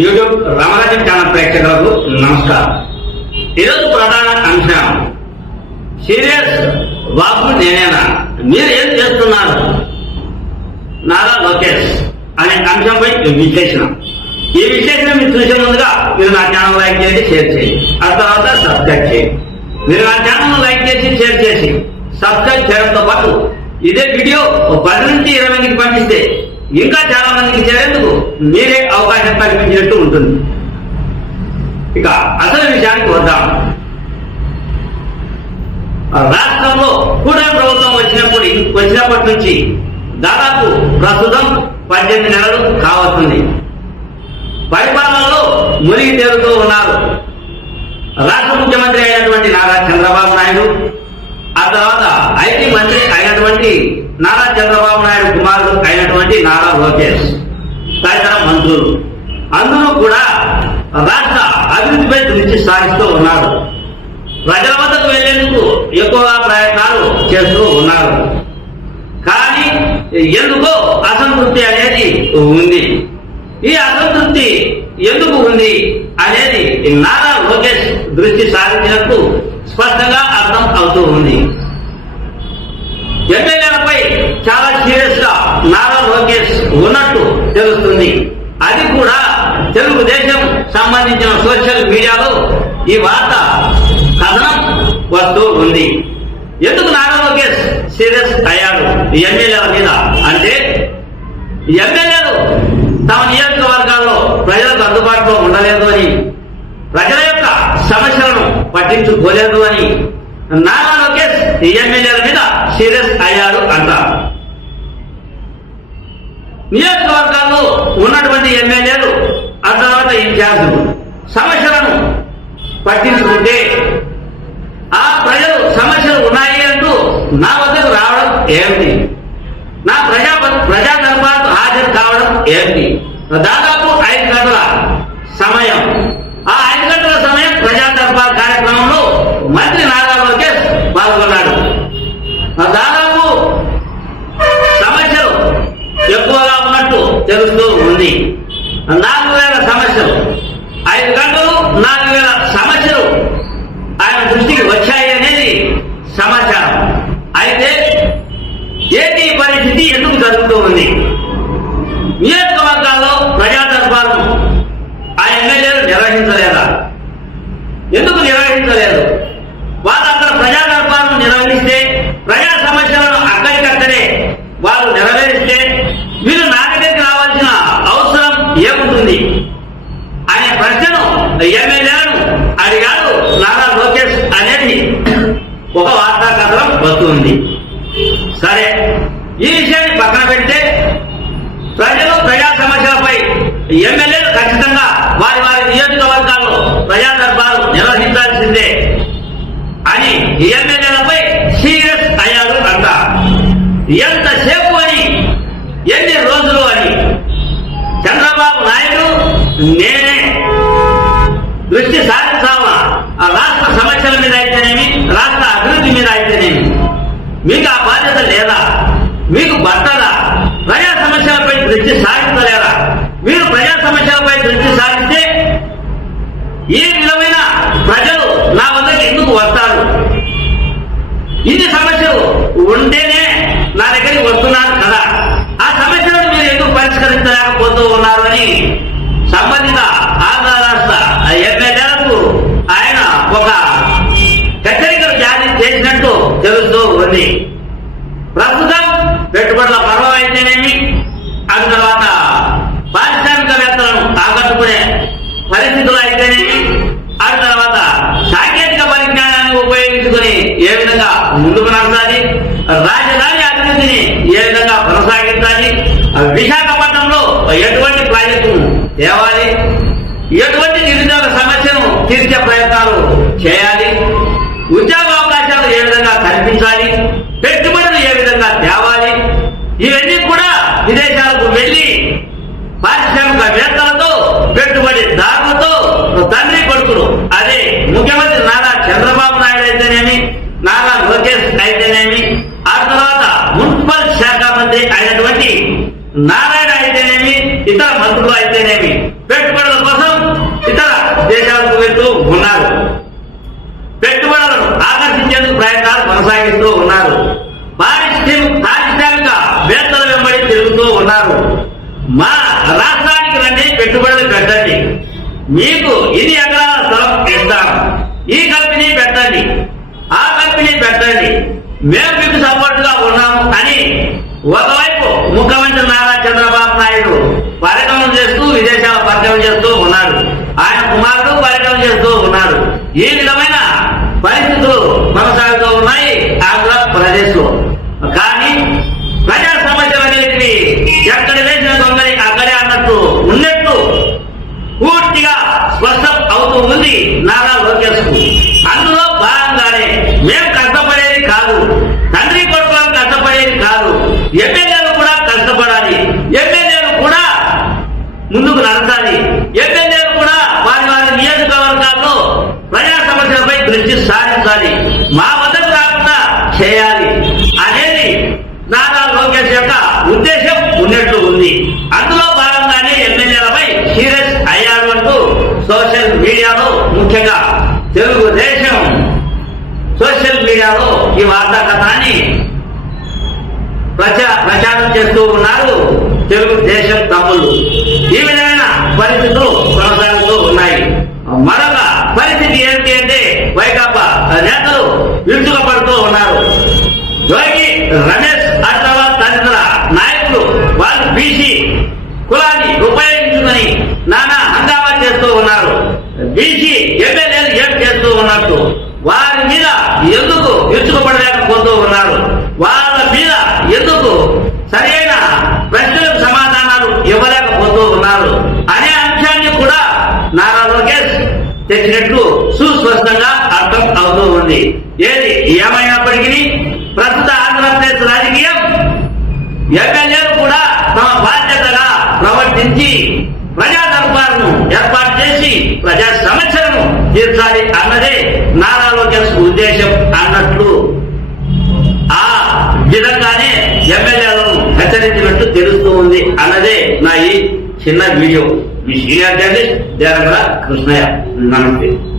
YouTube Ramaraju channel ప్రేక్షకులకు నమస్కారం. ఈరోజు ప్రధాన అంశం సీరియస్ బాబు నేనేనా? మీరు ఏం చేస్తున్నారు? నారా లోకేష్ అనే అంశంపై విశ్లేషణ. ఈ విశ్లేషణ మీరు చూసే ముందుగా మీరు నా ఛానల్ లైక్ చేసి షేర్ చేయండి. ఆ తర్వాత సబ్స్క్రైబ్ చేయండి. మీరు నా ఛానల్ లైక్ చేసి షేర్ చేసి సబ్స్క్రైబ్ చేయడంతో పాటు ఇదే వీడియో ఒక పది నుంచి ఇరవై మందికి పంపిస్తే ఇంకా చాలా మందికి చేరేందుకు మీరే అవకాశం కల్పించినట్టు ఉంటుంది. ఇక అసలు విషయానికి వద్దాం. రాష్ట్రంలో కూడా ప్రభుత్వం వచ్చినప్పుడు వచ్చినప్పటి నుంచి దాదాపు ప్రస్తుతం పద్దెనిమిది నెలలు కావస్తుంది. పరిపాలనలో మునిగి తేలుతూ ఉన్నారు. రాష్ట్ర ముఖ్యమంత్రి అయినటువంటి నారా చంద్రబాబు నాయుడు ఆ తర్వాత ఐటీ మంత్రి అయినటువంటి నారా చంద్రబాబు నాయుడు కుమారుడు అయినటువంటి నారా లోకేష్ తదితర మంత్రులు. అందరూ కూడా రాష్ట్ర అభివృద్ధిపై దృష్టి సాగిస్తూ ఉన్నారు. ప్రజల వద్దకు వెళ్ళేందుకు ఎక్కువగా ప్రయత్నాలు చేస్తూ ఉన్నారు. కానీ ఎందుకో అసంతృప్తి అనేది ఉంది. ఈ అసంతృప్తి ఎందుకు ఉంది అనేది నారా లోకేష్ దృష్టి సారించినట్టు స్పష్టంగా అర్థం అవుతూ ఉంది. ఎమ్మెల్యే ఉన్నట్టు తెలుస్తుంది. అది కూడా తెలుగుదేశం సంబంధించిన సోషల్ మీడియాలో ఈ వార్త కథనం వస్తూ ఉంది. ఎందుకు నారా లోకేష్ సీరియస్ అయ్యాడు ఎమ్మెల్యేల మీద? అంటే ఎమ్మెల్యేలు తమ నియోజకవర్గాల్లో ప్రజలకు అందుబాటులో ఉండలేదు అని ప్రజల యొక్క సమస్యలను పట్టించుకోలేదు అని నారా లోకేష్ ఎమ్మెల్యేల మీద సీరియస్ అయ్యాడు అంటారు. నియోజకవర్గాల్లో ఉన్నటువంటి ఎమ్మెల్యేలు ఆ తర్వాత ఇన్ఛార్జులు సమస్యలను పట్టించుకుంటే ఆ ప్రజలు సమస్యలు ఉన్నాయి అంటూ నా వద్దకు రావడం ఏమిటి? నా ప్రజా ప్రజా దర్బార్కు హాజరు కావడం ఏమిటి? దాదాపు ఐదు గంటల సమయం ఆ ఐదు గంటల సమయం ప్రజా దర్బార్ కార్యక్రమంలో మంత్రి నారా లోకేష్ పాల్గొన్నాడు దాదాపు సమస్యలు ఎక్కువగా ఉన్నట్టు తెలుస్తూ ఉంది నాలుగు వేల సమస్యలు ఐదు గంటలు నాలుగు వేల సమస్యలు ఆయన దృష్టికి వచ్చాయి అనేది సమాచారం. అయితే ఏంటి పరిస్థితి ఎందుకు జరుగుతూ ఉంది? నియోజకవర్గాల్లో ప్రజా దర్బారు ఆ ఎమ్మెల్యేలు నిర్వహించలేదా? ఎందుకు నిర్వహించలేదు? వాళ్ళు అక్కడ ప్రజా దర్బారును నిర్వహిస్తే ప్రజా సమస్యలను అక్కడికక్కడే వాళ్ళు నెరవేరిస్తే మీరు నా దగ్గరికి రావాల్సిన అవసరం ఏముంటుంది? అనే ప్రశ్నను ఎమ్మెల్యేలను గారు నారా లోకేష్ అనేది ఒక వార్తా కథనం వస్తుంది. సరే ఈ విషయాన్ని పక్కన పెడితే ప్రజలు ప్రజా సమస్యలపై ఎమ్మెల్యేలు ఖచ్చితంగా వారి వారి నియోజకవర్గాల్లో ప్రజా దర్బారు నిర్వహించాల్సిందే అని ఎమ్మెల్యేలపై సీరియస్ అయ్యారు అంట. ఎంతసేపు అని ఎన్ని రోజులు అని చంద్రబాబు నాయుడు నేనే. దృష్టి సాధించాలా ఆ రాష్ట్ర సమస్యల మీద అయితేనేమి రాష్ట్ర అభివృద్ధి మీద అయితేనేమి మీకు ఆ బాధ్యత లేదా మీకు బట్టదా ప్రజా సమస్యలపై దృష్టి సాధించలేరా మీరు ప్రజా సమస్యలపై దృష్టి సాధిస్తే ఏ విధమైన ప్రజలు నా వద్దకు ఎందుకు వస్తారు? ఇన్ని సమస్యలు ఉంటేనే నా దగ్గరికి వస్తున్నారు కదా. ఆ సమస్యలను మీరు ఎందుకు పరిష్కరించలేకపోతూ ఉన్నారు అని సంబంధిత ఆంధ్ర రాష్ట్ర ఎమ్మెల్యేలకు ఆయన ఒక హెచ్చరికలు జారీ చేసినట్టు తెలుస్తూ ఉంది ప్రస్తుతం పెట్టుబడుల పర్వం అయితేనేమి ఆ తర్వాత పారిశ్రామికవేత్తలను ఆకట్టుకునే పరిస్థితులు అయితేనేమి ఆ తర్వాత సాంకేతిక పరిజ్ఞానాన్ని ఉపయోగించుకుని ఏ విధంగా ముందుకు నడచాలి రాజధాని అభివృద్ధిని ఏ విధంగా కొనసాగించాలి విశాఖపట్నంలో ఎటువంటి ప్రాజెక్టు తేవాలి? ఎటువంటి నిరుద్యోగ సమస్యను తీర్చే ప్రయత్నాలు చేయాలి? ఉద్యోగ అవకాశాలు ఏ విధంగా కల్పించాలి? పెట్టుబడులు ఏ విధంగా తేవాలి? ఇవన్నీ కూడా విదేశాలకు వెళ్ళి పారిశ్రామికవేత్తలతో పెట్టుబడిదారులతో తండ్రి కొడుకులు. అదే ముఖ్యమంత్రి నారా చంద్రబాబు నాయుడు అయితేనేమి నారా లోకేష్ అయితేనేమి ఆ తర్వాత మున్సిపల్ శాఖ మంత్రి అయినటువంటి నారా ఇతర మంత్రులు అయితేనేమి? పెట్టుబడుల కోసం ఇతర దేశాలకు వెళ్తూ ఉన్నారు. పెట్టుబడులను ఆకర్షించేందుకు ప్రయత్నాలు కొనసాగిస్తూ ఉన్నారు. పారిశ్రామిక వేత్తల వెంబడి తిరుగుతూ ఉన్నారు. మా రాష్ట్రానికి రండి పెట్టుబడులు పెట్టండి. మీకు ఇది ఎకరాల స్థలం ఇస్తాం. ఈ కంపెనీ పెట్టండి. ఆ కంపెనీ పెట్టండి. మేము మీకు సపోర్ట్గా ఉన్నాం అని ఒక ముందుకు నడచాలి ఎమ్మెల్యేలు కూడా వారి వారి నియోజకవర్గాల్లో ప్రజా సమస్యలపై దృష్టి సారించాలి. మా మద్దతు కాకుండా చేయాలి. అనేది నారా లోకేష్ యొక్క ఉద్దేశం ఉన్నట్లు ఉంది. అందులో భాగంగానే ఎమ్మెల్యేలపై సీరియస్ అయ్యారు అంటూ సోషల్ మీడియాలో ముఖ్యంగా తెలుగుదేశం సోషల్ మీడియాలో ఈ వార్తా కథాన్ని ప్రచారం చేస్తూ ఉన్నారు. తెలుగుదేశం తమ్ముళ్ళు. ఈ విధమైన పరిస్థితులు కొనసాగుతూ ఉన్నాయి. మరొక పరిస్థితి ఏంటి అంటే వైకాపా నేతలు విరుచుకపడుతూ ఉన్నారు. జోగి రమేష్ హైదరాబాద్ తదితర నాయకులు వాళ్ళు బీసీ కులాన్ని ఉపయోగించుకుని నానా హంగామా చేస్తూ ఉన్నారు. బీసీ ఎమ్మెల్యేలు ఏం చేస్తూ ఉన్నట్టు? వారి మీద ఎందుకు విరుచుకుపడలేకపోతూ ఉన్నారు? వాళ్ళ మీద ఎందుకు సరైన ప్రశ్నలకు సమాధానాలు ఇవ్వలేకపోతూ ఉన్నారు అనే అంశాన్ని కూడా నారా లోకేష్ తెచ్చినట్లు సుస్పష్టంగా అర్థం అవుతూ ఉంది. ఏది? ఏమైనప్పటికీ ప్రస్తుత ఆంధ్రప్రదేశ్ రాజకీయం ఎమ్మెల్యేలు కూడా తమ బాధ్యతగా ప్రవర్తించి ప్రజా దర్బారును ఏర్పాటు చేసి ప్రజా సమస్యలను తీర్చాలి అన్నదే నారా లోకేష్ ఉద్దేశం అన్నట్లు. ఆ విధంగానే ఎమ్మెల్యేలను హెచ్చరించినట్టు తెలుస్తూ ఉంది అన్నదే నా ఈ చిన్న video. Miskinler derviş, dervişler kılıçına yaptı.